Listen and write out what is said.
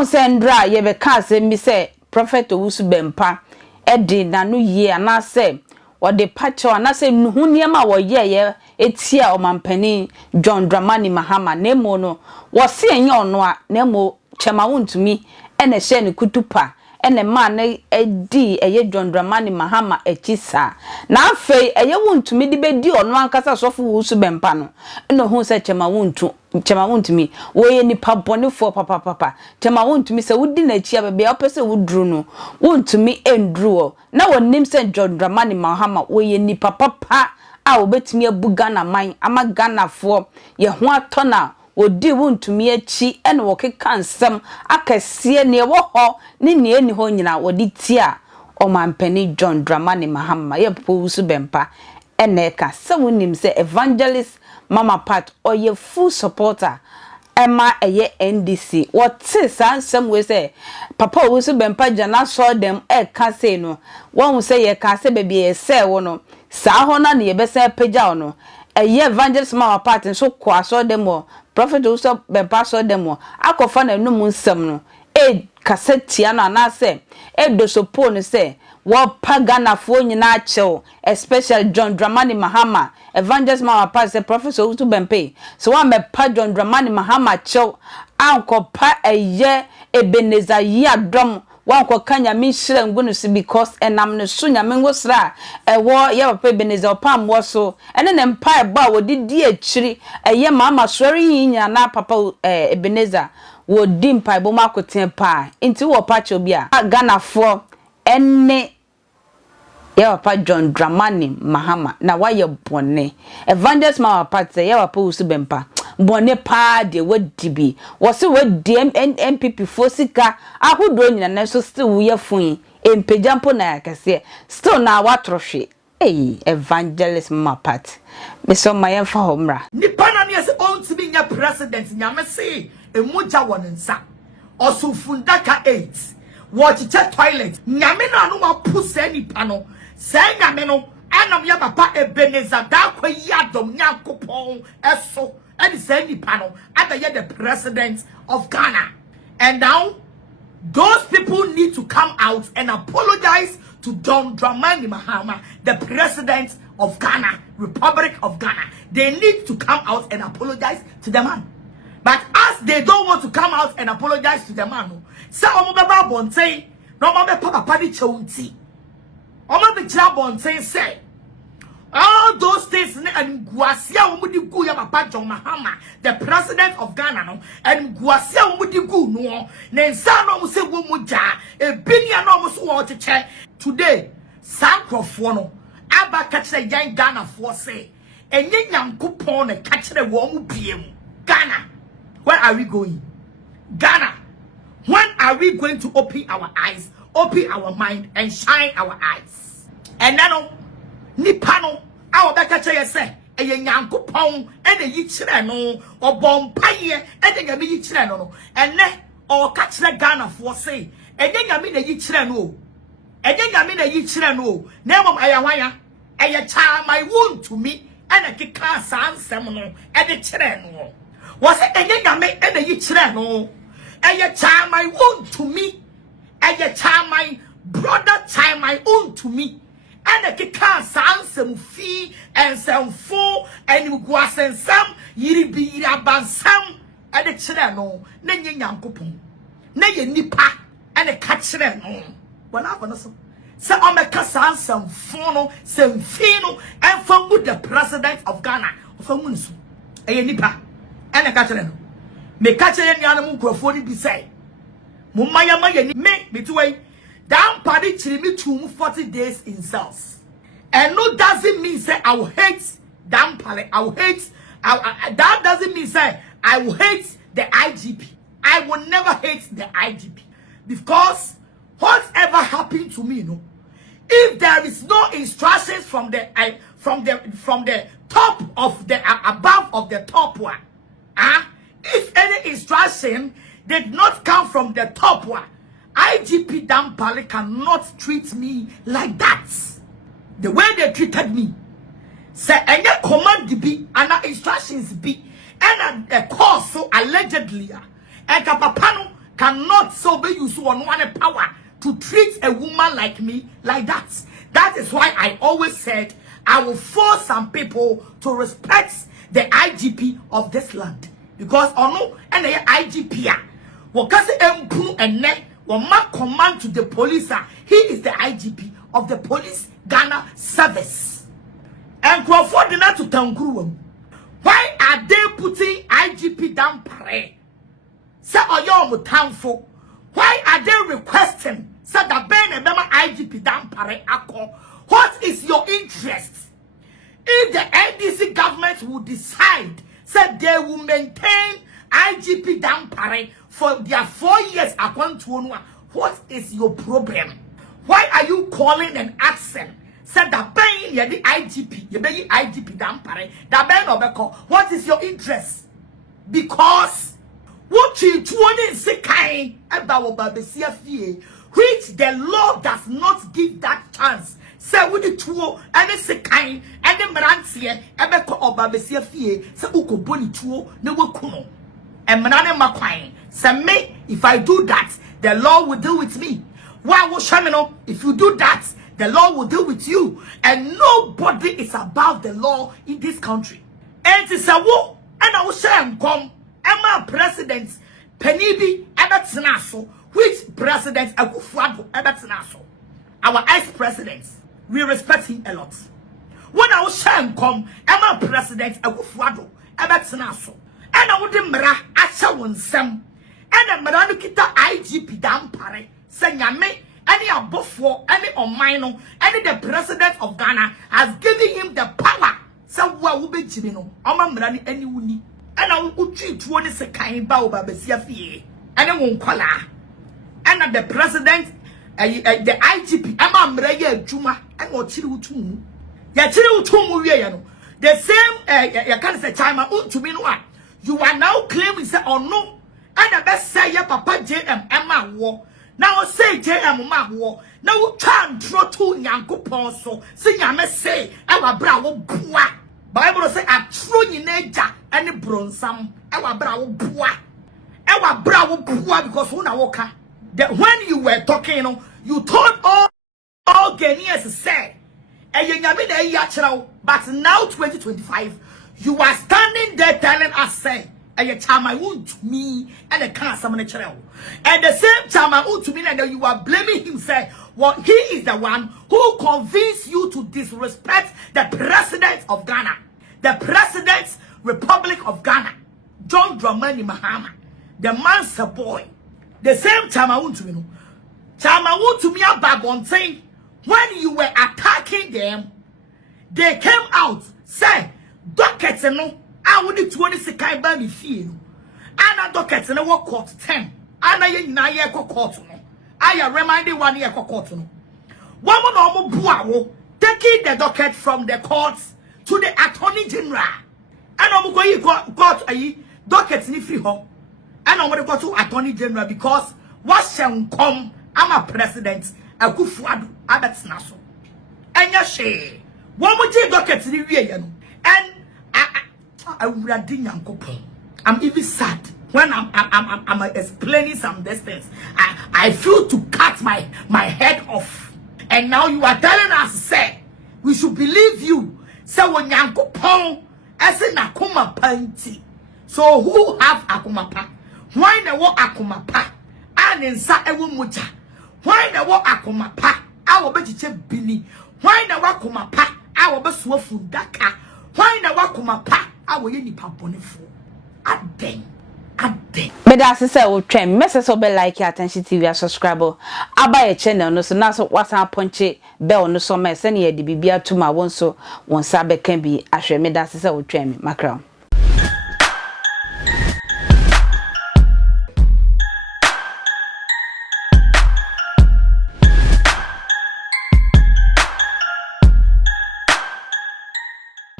Won sendra ye be ka se mi se Prophet Owusu Bempah edi nanu ye anase wode pacho anase nuhu niema wo ye etia omampani John Dramani Mahama nemo no wo se enye ono a nemo chema Wontumi ene hye ne kutupa ene ma na edi eye John Dramani Mahama echisa na afei eye Wontumi di bedi ono ankasa sofo Owusu Bempah no eno hu se chema Wontumi wo ye nipa bonefo papa chema Wontumi se wudi na chi abebe opese wudru no Wontumi endruo na wonim se John Dramani Mahama wo ye nipa papa a obetumi abuga na man ama Ghanafo ye ho atona odi Wontumi achi ene wo keka nsem akese ne wo ho ne eni ho nyina wodi tia omampani John Dramani Mahama ye Owusu Bempah ene ka se wonim se evangelist Mama Pat or ye full supporter Emma eye NDC what some we say Papa Owusu Bempah jana saw them can say no one say ye can say baby e say wono sa hona ne ye be say peja no eye evangelist Mama Pat so kwa saw them o Prophet Owusu Bempah saw them o akofa na no nsem no e kasetia no na say e do sopo no say what Ghanafo nyina achew especially John Dramani Mahama evangelist Mama Pat say Prophet Owusu Bempah so one me pa John Dramani Mahama chew anko pa eye Ebeneza yi adom wanko kanya mi hire ngunu si because enam ne so nyame ngosra ewo ye papa Ebeneza opam wo so ene ne mpa eba wodi di achiri eye mama sori yinya na papa Ebeneza wodi mpa ebo makoten pa nti wo pa che obi a Ghanafo ene ye papa John Dramani Mahama na waye bone evangelist Mama Pat say ye papa Owusu Bempah bone pa de wadibi wo se wadi MPP fosika ahodo nyina na so still wo ye fun empejampo na yakase still na watrohwe evangelist Mama Pat me so mayen fa homra nipa na ne se ontimi nya president nyame se emuja wonensa osufundaka 8 wachiche toilet nyame na no wapu se nipa no se nyame no anam ya papa Ebeneza da kwa yadom nyankopon eso and se nipa no abaye the president of Ghana. And now those people need to come out and apologize to John Dramani Mahama, the president of Ghana, Republic of Ghana. They need to come out and apologize to the man. But as they don't want to come out and apologize to the man, say omobeba bonte, no mabe papa di chonti. Omobe chira bonte say all those things and guasia umudi gu ya papa John Mahama, the president of Ghana no, and guasia umudi gu no, ne nsa no mo se wo moja, e binia no mo so wo cheche. Today, sankrofo no, aba ka kire yan Ghana for say, enye nyankopon ne ka kire wo mu biem. Ghana, where are we going? Ghana, when are we going to open our eyes, open our mind, and shine our eyes? And now, nipa no, our beka che say, eye nyankopon, ene yi kire no, obompaye, ene nyame yi kire no, ene o ka kire Ghana for say, ene nyame na yi kire no, ene nyame na yi kire no, na mom ayahwanya, eye cha my Wontumi, ene kika sansem no, ene kire no. Was it ene nyame ene yi kire no, eye cha my Wontumi, eye cha my brother cha my Wontumi. And a kika sansem fi and some fo and guasen sam yiri bi abansam and a chile no na nye nyankopon na ye nipa and a kachire no wana wana so se o meka sansem fo no sem fi no and for good the president of Ghana for munsu e nipa and a kachire no me kachire ni anu nkrofo ni bi say mo maya ni me to way down party chirimi 40 days in cells. And no doesn't mean say I will hate down party. I will hate that doesn't mean say I will hate the IGP. I will never hate the IGP. Because whatever happened to me, no, if there is no instructions from the top of the above of the top one, if any instruction did not come from the top one, IGP Dampale cannot treat me like that. The way they treated me. Say any command be and instructions be and a course so allegedly and kapapano cannot so be use one power to treat a woman like me like that. That is why I always said I will force some people to respect the IGP of this land. Because ono and the IGP wakase empunu ene wama command to the police. He is the IGP of the police Ghana service. And Crawford did not to Tanguru. Why are they putting IGP down Prez? Say oyo mutamfo. Why are they requesting say that Ben and Bema IGP down Prez ako? What is your interest? If the NDC government will decide, say they will maintain IGP down Prez for their 4 years according to one, what is your problem? Why are you calling an accent? Say that Ben you the IGP, you be IGP down Prez. That Ben obeko. What is your interest? Because what you doing is kind about babesia fee, which the law does not give that chance. Say with the two and the kind and the marantie ebeko obabesia fee say uko boni tuo ne wakuno and manane makwine say me if I do that the law will deal with me. Why will shamino if you do that the law will deal with you, and nobody is above the law in this country. And it's a war and I will share come Emma president Penibi Ebetzinaso, which president Akufuado Ebetzinaso, our ex-presidents. We respect him a lot. When I was shame come, Emma President Agufuado, Ebetzinaso, and I would mera Asha won some, and a Meranukita IGP down Prez, Senyame, any above any on minor, any the president of Ghana has given him the power. So what will be Jimino, Oma Merani, any uni, and I will treat 20 seconds bow babesia fee, and I won't call her, and the president. The IGP Emma Mreye Juma and what chill to ya chill to the same you can't say Chima Wontumi no. You are now claiming say or no, and the best say ya papa JM Emma war. Now say JM Ma war. Now try and throw to Nyankopon so say Nyame say our bra wo boa. Bible say a throw nyeja and bronsam our bra wo boa. Our bra wo boa because una woka. That when you were talking, you told all Ghanaians to say, but now 2025, you are standing there telling us, say, Wontumi and the can't summon a child. And the same time, Wontumi, and you are blaming him, say, well, he is the one who convinced you to disrespect the president of Ghana, the president's Republic of Ghana, John Dramani Mahama, the man's a boy. The same time I want to know. Chama want to me about one thing. When you were attacking them, they came out, say, dockets no, I would 20 seconds by me feel. And a dockets no what court 10. And I na ye court no. I reminded 1 year court no. One more buawo taking the docket from the courts to the attorney general. And I'm going to court a dockets ni free home. And I want to go to Attorney General because what shall come? I'm a president. Akufuado Ebetzinaso. And ya she. One more day docket in the real. And I read I'm even sad when I'm explaining some distance. I feel to cut my head off. And now you are telling us, say, we should believe you. So when Yankopon as in Akuma Panti. So who have Akumapa? Why na wo akomapa and nsa ewo muja? Why na wo akomapa a wo bechiche bini? Why na wo akomapa a wo beso fundaka? Why na wo akomapa a wo ye nipa bonefo? Aden. But that's say we trend message so be like Attention TV subscribe aba your channel no so na so WhatsApp punch bell no so me send ye di bibia to ma won so won sa be kan bi ahwe me that's say we trend makra.